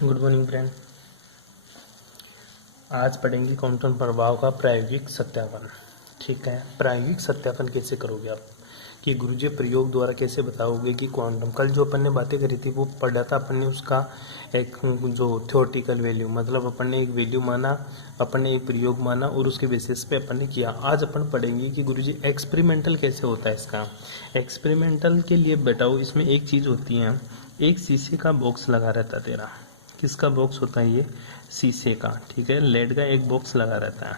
Good morning friend. आज पढ़ेंगे quantum प्रभाव का प्रायोगिक सत्यापन। ठीक है, प्रायोगिक सत्यापन कैसे करोगे आप कि गुरुजी प्रयोग द्वारा कैसे बताओगे कि क्वांटम, कल जो अपन ने बातें करी थी वो पढ़ा था अपन ने, उसका एक जो थ्योरेटिकल वैल्यू, मतलब अपन ने एक वैल्यू माना, अपन ने एक प्रयोग माना और उसके बेसिस पे अपन ने किया। आज अपन पढ़ेंगे कि गुरुजी एक्सपेरिमेंटल कैसे होता है इसका। एक्सपेरिमेंटल के लिए बताओ, इसमें एक चीज़ होती है, एक शीशे का बॉक्स लगा रहता है तेरा। किसका बॉक्स होता है ये? शीशे का। ठीक है, लेड का एक बॉक्स लगा रहता है।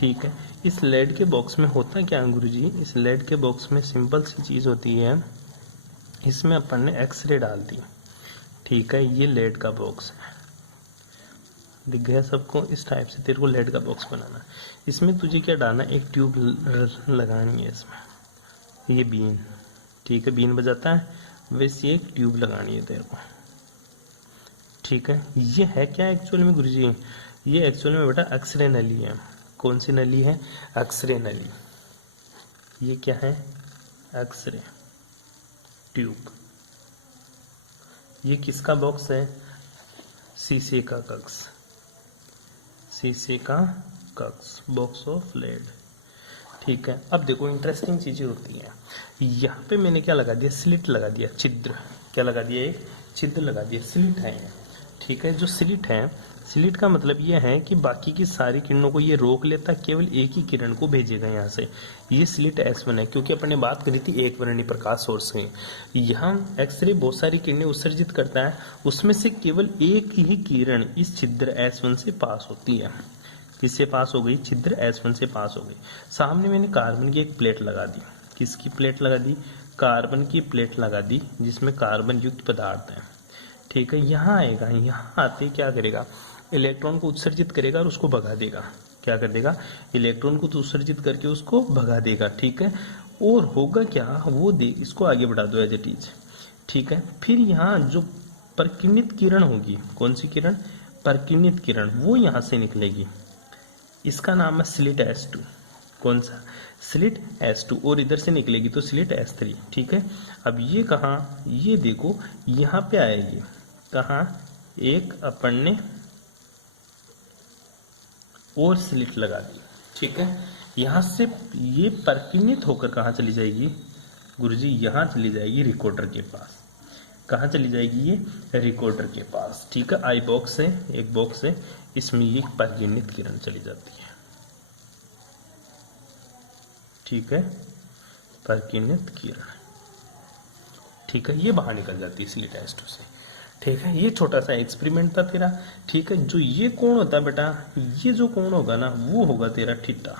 ठीक है, इस लेड के बॉक्स में होता क्या है गुरुजी? इस लेड के बॉक्स में सिंपल सी चीज़ होती है, इसमें अपन ने एक्सरे डाल दी। ठीक है, ये लेड का बॉक्स है, दिख गया सबको? इस टाइप से तेरे को लेड का बॉक्स बनाना है। इसमें तुझे क्या डालना, एक ट्यूब लगानी है इसमें, ये बीन। ठीक है, बीन बजाता है वैसे एक ट्यूब लगानी है तेरे को। ठीक है, ये है क्या एक्चुअल में गुरुजी? ये एक्चुअल में बेटा एक्सरे नली है। कौन सी नली है? एक्सरे नली। ये क्या है? X-ray tube. ये किसका बॉक्स है? शीशे का कक्ष, शीशे का कक्ष, बॉक्स ऑफ लेड। ठीक है, अब देखो इंटरेस्टिंग चीजें होती हैं। यहाँ पे मैंने क्या लगा दिया? स्लिट लगा दिया, छिद्र। क्या लगा दिया? एक छिद्र लगा दिया, स्लिट है ये। ठीक है, जो स्लिट है, स्लिट का मतलब ये है कि बाकी की सारी किरणों को ये रोक लेता, केवल एक ही किरण को भेजेगा यहाँ से। ये स्लिट S1 है, क्योंकि अपन ने बात करी थी एक वर्णी प्रकाश सोर्स की। यहाँ एक्सरे बहुत सारी किरणें उत्सर्जित करता है, उसमें से केवल एक ही किरण इस छिद्र S1 से पास होती है। किससे पास हो गई? छिद्र S1 से पास हो गई। सामने मैंने कार्बन की एक प्लेट लगा दी। किसकी प्लेट लगा दी? कार्बन की प्लेट लगा दी, जिसमें कार्बन युक्त पदार्थ है। ठीक है, यहाँ आएगा, यहाँ आते क्या करेगा? इलेक्ट्रॉन को उत्सर्जित करेगा और उसको भगा देगा। क्या कर देगा? इलेक्ट्रॉन को तो उत्सर्जित करके उसको भगा देगा। ठीक है, और होगा क्या? वो इसको आगे बढ़ा दो एज इट इज। ठीक है, फिर यहाँ जो परकिरणित किरण होगी, कौन सी किरण? परकिरणित किरण, वो यहाँ से निकलेगी। इसका नाम है स्लिट S2। कौन सा? Slit S2। और इधर से निकलेगी तो स्लिट S3। ठीक है, अब ये कहाँ? ये देखो यहाँ पे आएगी। कहाँ? एक अपन ने और स्लिट लगा दी। ठीक है, यहाँ से ये परकिरणित होकर कहाँ चली जाएगी गुरुजी? यहाँ चली जाएगी रिकॉर्डर के पास। कहाँ चली जाएगी ये? रिकॉर्डर के पास। ठीक है, आई बॉक्स है, एक बॉक्स है, इसमें ये परकिरणित किरण चली जाती है। ठीक है, परकिरणित किरण। ठीक है, ये बाहर निकल जाती है स्लिट S2 से। ठीक है, ये छोटा सा एक्सपेरिमेंट था तेरा। ठीक है, जो ये कोण होता है बेटा, ये जो कोण होगा ना, वो होगा तेरा थीटा।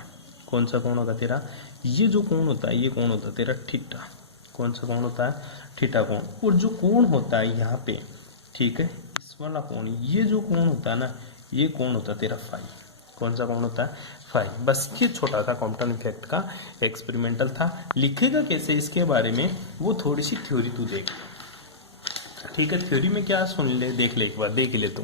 कौन सा कोण होगा तेरा? ये जो कोण होता है, ये कोण होता है तेरा थीटा। कौन सा कोण होता है? थीटा कोण। और जो कोण होता है यहाँ पे, ठीक है, इस वाला कोण, ये जो कोण होता है ना, ये कोण होता है तेरा फाई। कौन सा कोण होता है? फाई। बस ये छोटा सा क्वांटम इफेक्ट का एक्सपेरिमेंटल था। लिखेगा कैसे इसके बारे में, वो थोड़ी सी थ्योरी तू देख। ठीक है, थ्योरी में क्या सुन ले, देख ले एक बार, देख ले तू।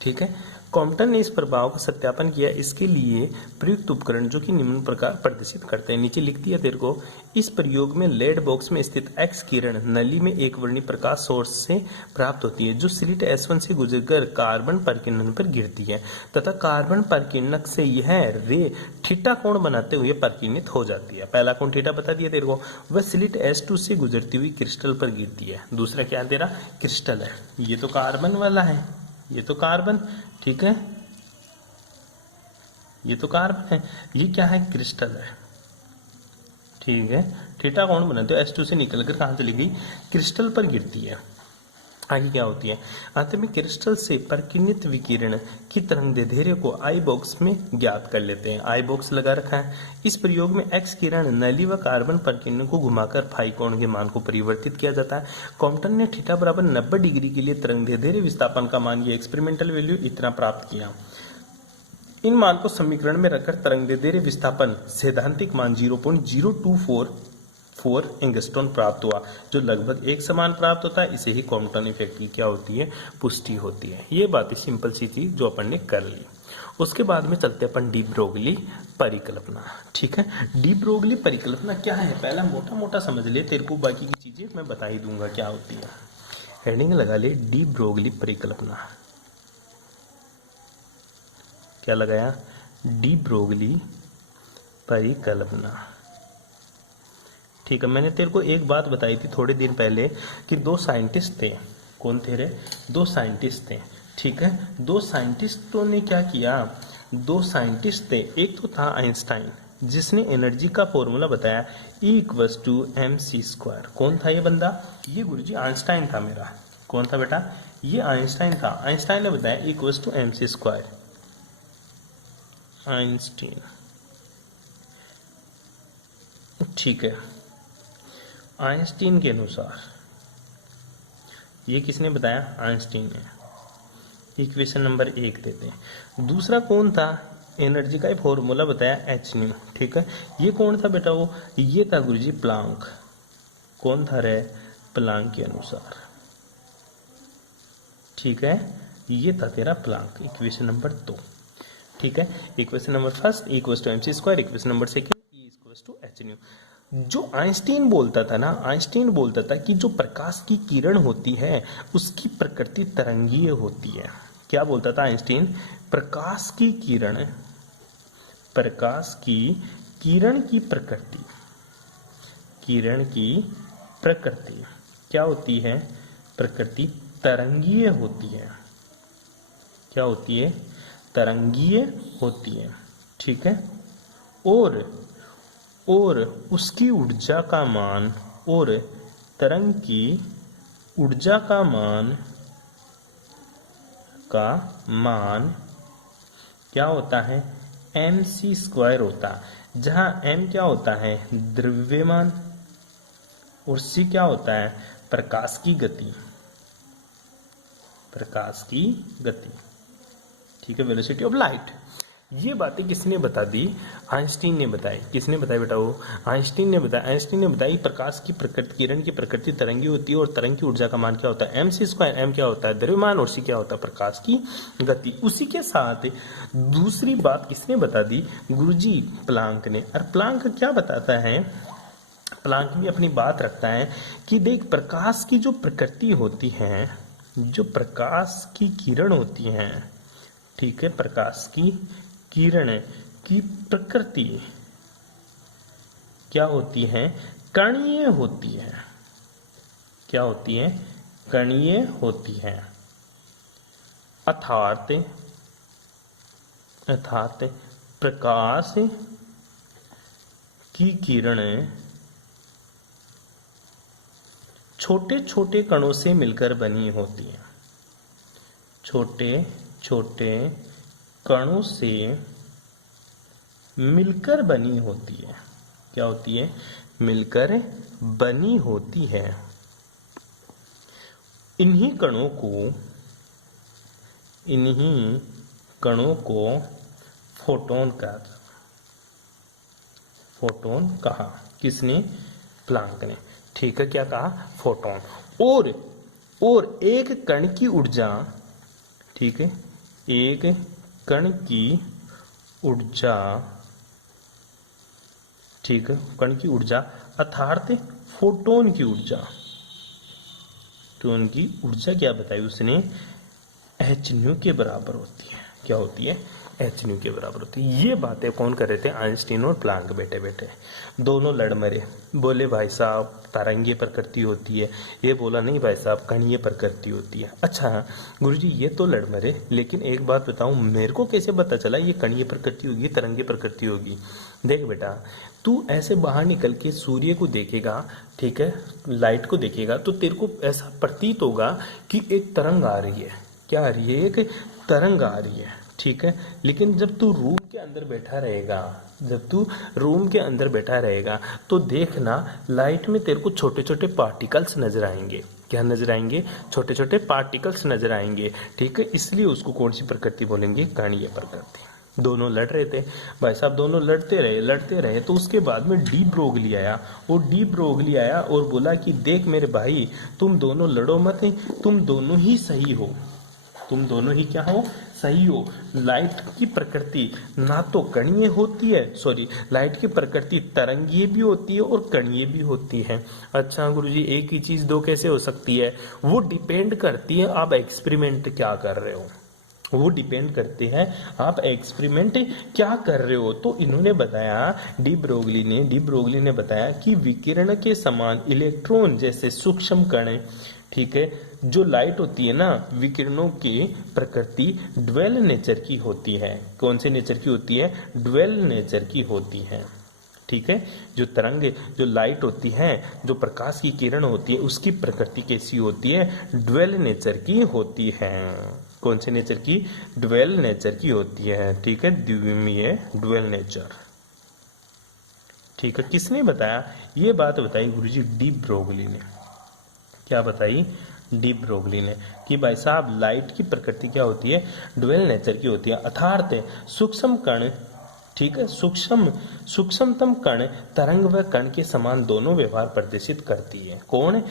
ठीक है, कॉम्पटन ने इस प्रभाव का सत्यापन किया। इसके लिए प्रयुक्त उपकरण जो कि निम्न प्रकार प्रदर्शित करते हैं, नीचे लिख दिया तेरे को। इस प्रयोग में लेड बॉक्स में स्थित एक्स किरण नली में एक वर्णी प्रकाश सोर्स से प्राप्त होती है, जो स्लिट S1 से गुजरकर कार्बन परकिरणक पर गिरती है तथा कार्बन परकिरणक से यह रे थीटा कोण बनाते हुए परकिरणित हो जाती है। पहला कोण थीटा बता दिया तेरे को, वह स्लिट S2 से गुजरती हुई क्रिस्टल पर गिरती है। दूसरा क्या तेरा? क्रिस्टल है। ये तो कार्बन वाला है, ये तो कार्बन। ठीक है, ये तो कार्बन है, ये क्या है? क्रिस्टल है। ठीक है, थीटा कोण बनाते हो, S2 से निकलकर कहाँ चली गई? क्रिस्टल पर गिरती है। आगे क्या होती है? अंत में क्रिस्टल से परकिरणित विकिरण की तरंगदैर्ध्य को आई बॉक्स में ज्ञात कर लेते हैं। आई बॉक्स लगा रखा है। इस प्रयोग में एक्स किरण नली व कार्बन परकिरण को घुमाकर फाई कोण के मान को परिवर्तित किया जाता है। कॉम्पटन ने थीटा बराबर 90 डिग्री के लिए तरंगदैर्ध्य विस्थापन का मान, ये एक्सपेरिमेंटल वैल्यू इतना प्राप्त किया। इन मान को समीकरण में रखकर तरंगदैर्ध्य विस्थापन सैद्धांतिक मान 0.0444 एंगस्ट्रॉन प्राप्त हुआ, जो लगभग एक समान प्राप्त होता है। इसे ही कॉम्पटन इफेक्ट की क्या होती है? पुष्टि होती है। ये बातें सिंपल सी थी जो अपन ने कर ली। उसके बाद में चलते अपन डी ब्रोगली परिकल्पना। ठीक है, डी ब्रोगली परिकल्पना क्या है? पहला मोटा मोटा समझ ले, तेरे को बाकी की चीजें मैं बता ही दूंगा क्या होती है। हेडिंग लगा ले, डी ब्रोगली परिकल्पना। क्या लगाया, डी ब्रोगली परिकल्पना। ठीक है, मैंने तेरे को एक बात बताई थी थोड़े दिन पहले कि दो साइंटिस्ट थे। कौन थे रे, दो साइंटिस्ट थे। ठीक है, दो साइंटिस्टों ने क्या किया, दो साइंटिस्ट थे, एक तो था आइंस्टाइन जिसने एनर्जी का फॉर्मूला बताया E=mc²। कौन था ये बंदा, ये गुरुजी आइंस्टाइन था मेरा। कौन था बेटा, ये आइंस्टाइन था। आइंस्टाइन ने बताया E=mc²। आइंस्टीन, ठीक है, आइंस्टीन के अनुसार, ये किसने बताया, आइंस्टीन ने। इक्वेशन नंबर 1 देते हैं। दूसरा कौन था, एनर्जी का फॉर्मूला बताया hν। ठीक है, ये कौन था बेटा, वो ये था गुरुजी प्लांक। कौन था रे, प्लांक के अनुसार। ठीक है, ये था तेरा प्लांक, इक्वेशन नंबर 2। ठीक है, equation number first E=mc², equation number second E=hν। जो आइंस्टीन बोलता था ना, आइंस्टीन बोलता था कि जो प्रकाश की किरण होती है उसकी प्रकृति तरंगीय होती है। क्या बोलता था आइंस्टीन, प्रकाश की किरण, प्रकाश की किरण की प्रकृति, किरण की प्रकृति क्या होती है, प्रकृति तरंगीय होती है। क्या होती है, तरंगीय होती है। ठीक है, और उसकी ऊर्जा का मान, और तरंग की ऊर्जा का मान क्या होता है, mc² होता है, जहां m क्या होता है, द्रव्यमान, और c क्या होता है, प्रकाश की गति, प्रकाश की गति। ठीक है, वेलोसिटी ऑफ लाइट। ये बातें किसने बता दी, आइंस्टीन ने बताई। किसने बताई बेटा, वो आइंस्टीन ने बताया। आइंस्टीन ने बताई प्रकाश की प्रकृति, किरण की प्रकृति तरंगी होती है, और तरंग की ऊर्जा का मान क्या होता है, mc²। m क्या होता है, द्रव्यमान, और c क्या होता है, प्रकाश की गति। उसी के साथ दूसरी बात किसने बता दी, गुरुजी प्लांक ने। और प्लांक क्या बताता है, प्लांक भी अपनी बात रखता है कि देख, प्रकाश की जो प्रकृति होती है, जो प्रकाश की किरण होती है, ठीक है, प्रकाश की किरण की प्रकृति क्या होती है, कणीय होती है। क्या होती है, कणीय होती है। अर्थात प्रकाश की किरणें छोटे छोटे कणों से मिलकर बनी होती है। छोटे छोटे कणों से मिलकर बनी होती है। क्या होती है, मिलकर बनी होती है। इन्हीं कणों को फोटोन कहा। किसने, प्लांक ने। ठीक है, क्या कहा, फोटोन। और एक कण की ऊर्जा, ठीक है, एक कण की ऊर्जा, ठीक है, कण की ऊर्जा अर्थात फोटोन की ऊर्जा। तो उनकी ऊर्जा क्या बताई उसने, hν के बराबर होती है। क्या होती है, hν के बराबर होती है। ये बातें कौन कर रहे थे, आइंस्टीन और प्लांक। बेटे दोनों लड़ मरे। बोले भाई साहब तरंगीय प्रकृति होती है, ये बोला नहीं भाई साहब कणीय प्रकृति होती है। अच्छा गुरुजी ये तो लड़ मरे, लेकिन एक बात बताऊं, मेरे को कैसे पता चला ये कणीय प्रकृति होगी, तरंगीय प्रकृति होगी। देख बेटा, तू ऐसे बाहर निकल के सूर्य को देखेगा, ठीक है, लाइट को देखेगा, तो तेरे को ऐसा प्रतीत होगा कि एक तरंग आ रही है। क्या आ रही है, एक तरंग आ रही है, ठीक है। लेकिन जब तू रूम के अंदर बैठा रहेगा, तो देखना लाइट में तेरे को छोटे छोटे पार्टिकल्स नजर आएंगे। क्या नजर आएंगे, छोटे छोटे पार्टिकल्स नजर आएंगे, ठीक है। इसलिए उसको कौन सी प्रकृति बोलेंगे, कणीय प्रकृति। दोनों लड़ रहे थे भाई साहब, दोनों लड़ते रहे। तो उसके बाद में डी ब्रोगली आया और बोला कि देख मेरे भाई, तुम दोनों लड़ो मत, तुम दोनों ही सही हो, तुम दोनों ही क्या हो, सही हो। लाइट की प्रकृति ना तो कणीय होती है, लाइट की प्रकृति तरंगीय भी होती है और कणीय भी होती है। अच्छा गुरुजी, एक ही चीज दो कैसे हो सकती है, वो डिपेंड करती है आप एक्सपेरिमेंट क्या कर रहे हो। वो डिपेंड करते हैं आप एक्सपेरिमेंट क्या कर रहे हो। तो इन्होंने बताया, डी ब्रोगली ने बताया कि विकिरण के समान इलेक्ट्रॉन जैसे सूक्ष्म कण, ठीक है, जो लाइट होती है ना, विकिरणों की प्रकृति ड्वेल नेचर की होती है। कौन से नेचर की होती है? ड्वेल नेचर की होती है, ठीक है। जो तरंग, जो लाइट होती है, जो प्रकाश की किरण होती है, उसकी प्रकृति कैसी होती है? ड्वेल नेचर की होती है। कौन से नेचर की? ड्वेल नेचर की होती है, ठीक है, द्विमीय ड्वेल नेचर, ठीक है। किसने बताया ये बात? बताई गुरुजी डी ब्रोगली ने। क्या बताई? डी ब्रोगली ने, कि भाई साहब लाइट की प्रकृति क्या होती है? ड्वेल नेचर की होती है, अर्थात सूक्ष्म कण, ठीक है, सूक्ष्मतम कण तरंग व कण के समान दोनों व्यवहार प्रदर्शित करती है। कौन?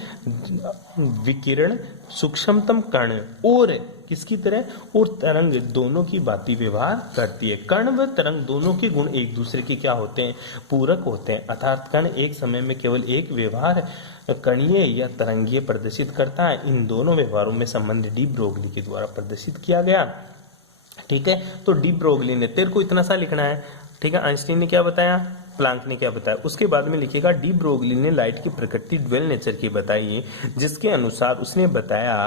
विकिरण सूक्ष्मतम कण और किसकी तरह? और तरंग दोनों की भांति व्यवहार करती है। कण व तरंग दोनों के गुण एक दूसरे के क्या होते हैं? पूरक होते हैं, अर्थात कण एक समय में केवल एक व्यवहार कणीय या तरंगीय प्रदर्शित करता है। इन दोनों व्यवहारों में संबंध डी ब्रोगली के द्वारा प्रदर्शित किया गया, ठीक है। तो डी ब्रोगली ने, तेरे को इतना सा लिखना है, ठीक है। आइंस्टीन ने क्या बताया, प्लांक ने क्या बताया, उसके बाद में लिखिएगा डी ब्रोगली ने लाइट की प्रकृति ड्वेल नेचर की बताई, जिसके अनुसार उसने बताया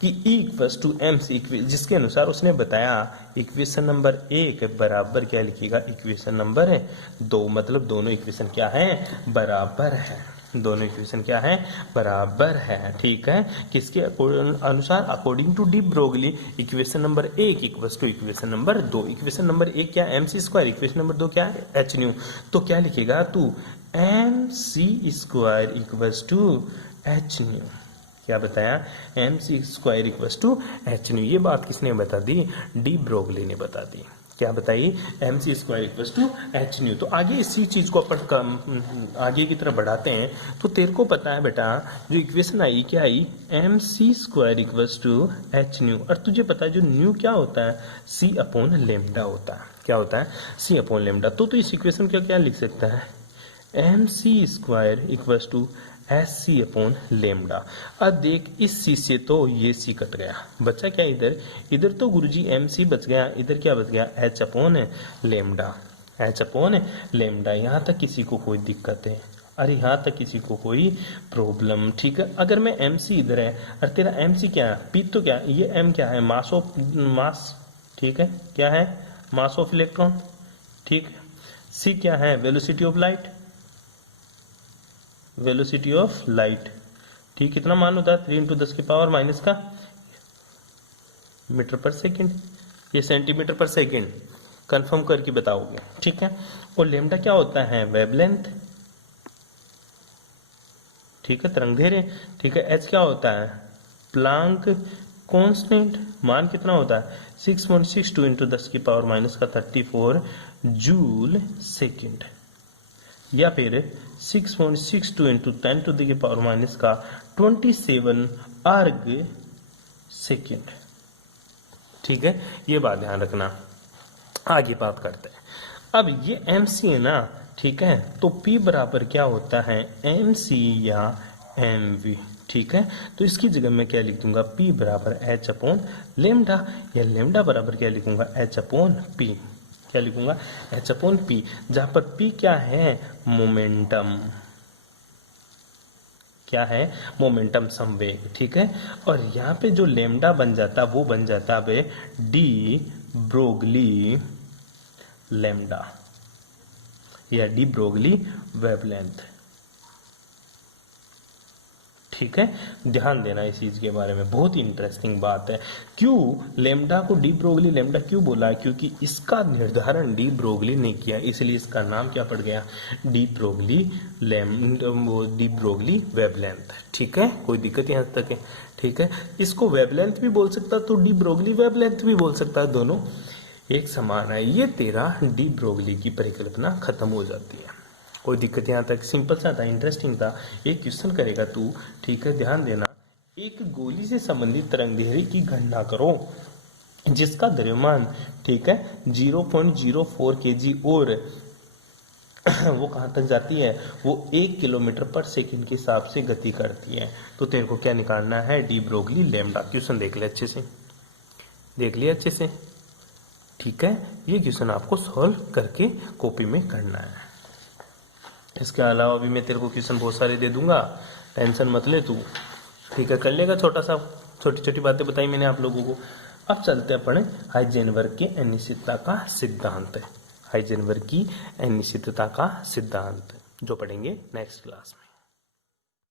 कि E equals to M C, जिसके अनुसार उसने बताया इक्वेशन नंबर 1 बराबर क्या लिखिएगा, इक्वेशन नंबर 2, मतलब दोनों इक्वेशन क्या है? बराबर है। दोनों इक्वेशन क्या है? बराबर है, ठीक है। किसके अनुसार? According to de Broglie equation number 1 equals to equation number 2। Equation number 1 क्या? M C square. Equation number 2 क्या है? H nu. तो क्या लिखेगा तू? M C square equals to H nu. क्या बताया? M C square equals to H nu. ये बात किसने बता दी? डी ब्रोगली ने बता दी। क्या बताई? M C square equals to H nu. तो आगे इसी चीज को अपन आगे की तरफ बढ़ाते हैं। तो तेरे को पता है बेटा, जो इक्वेशन आई क्या आई? M C square equals to H nu. और तुझे पता है जो न्यू क्या होता है? सी अपॉन लेमडा होता है। क्या होता है? C upon lambda. तो इस इक्वेशन का क्या लिख सकता है? M C square equals to H C upon lambda. अब देख, इस सी से तो ये सी कट गया, बचा क्या इधर? इधर तो गुरुजी एम सी बच गया, इधर क्या बच गया? H upon lambda. H upon lambda. यहाँ तक किसी को कोई दिक्कत है? अरे यहाँ तक किसी को कोई प्रॉब्लम? ठीक है। अगर मैं एम सी इधर है और तेरा एम सी क्या है? पी तो क्या, ये एम क्या है? मास ऑफ मास, ठीक है, क्या है? मास ऑफ इलेक्ट्रॉन, ठीक है। सी क्या है? Velocity of light, velocity of light, ठीक। कितना मान होता है? 3 इंटू 10 की पावर माइनस का मीटर पर सेकेंड, ये सेंटीमीटर पर सेकेंड, कंफर्म करके बताओगे, ठीक है। और लेमडा क्या होता है? वेवलेंथ, ठीक है, तरंगदैर्घ्य, ठीक है। एच क्या होता है? प्लांक कांस्टेंट, मान कितना होता है? 6.62 इंटू 10 की पावर माइनस का 34 जूल सेकेंड, या फिर 6.62 into 10 to the power minus का 27 अर्ग सेकेंड, ठीक है। ये बात ध्यान रखना। आगे बात करते हैं। अब ये एम सी है ना, ठीक है, तो P बराबर क्या होता है? एम सी या एम वी, ठीक है। तो इसकी जगह मैं क्या लिख दूंगा? P बराबर एच अपॉन लेमडा, या लेमडा बराबर क्या लिखूंगा? H upon P. क्या लिखूंगा? एच अपॉन पी, जहां पर पी क्या है? मोमेंटम, क्या है? मोमेंटम संवेग, ठीक है। और यहाँ पे जो लेमडा बन जाता वो बन जाता है डी ब्रोगली लेमडा, या डी ब्रोगली वेवलेंथ, ठीक है। ध्यान देना इस चीज के बारे में, बहुत ही इंटरेस्टिंग बात है। क्यों लेमडा को डी ब्रोगली लेमडा क्यों बोला है? क्योंकि इसका निर्धारण डी ब्रोगली ने किया, इसलिए इसका नाम क्या पड़ गया? De Broglie de Broglie wavelength, ठीक है। कोई दिक्कत यहाँ तक है? ठीक है। इसको वेवलेंथ भी बोल सकता तो डी ब्रोगली वेवलेंथ भी बोल सकता है, दोनों एक समान है। ये तेरा डी ब्रोगली की परिकल्पना खत्म हो जाती है। कोई दिक्कत यहाँ तक? सिंपल सा था, इंटरेस्टिंग था। एक क्वेश्चन करेगा तू, ठीक है, ध्यान देना। एक गोली से संबंधित तरंगदैर्घ्य की गणना करो जिसका द्रव्यमान, ठीक है, 0.04 kg और वो कहाँ तक जाती है? वो 1 किलोमीटर पर सेकंड के हिसाब से गति करती है। तो तेरे को क्या निकालना है? De Broglie lambda. क्वेश्चन देख ले अच्छे से। देख लिया अच्छे से, ठीक है। ये क्वेश्चन आपको सॉल्व करके कॉपी में करना है। इसके अलावा भी मैं तेरे को क्वेश्चन बहुत सारे दे दूंगा, टेंशन मत ले तू, ठीक है, कर लेगा। छोटा सा छोटी छोटी बातें बताई मैंने आप लोगों को। अब चलते हैं पढ़े हाइजेनबर्ग के अनिश्चितता का सिद्धांत। हाइजेनबर्ग की अनिश्चितता का सिद्धांत जो पढ़ेंगे नेक्स्ट क्लास में।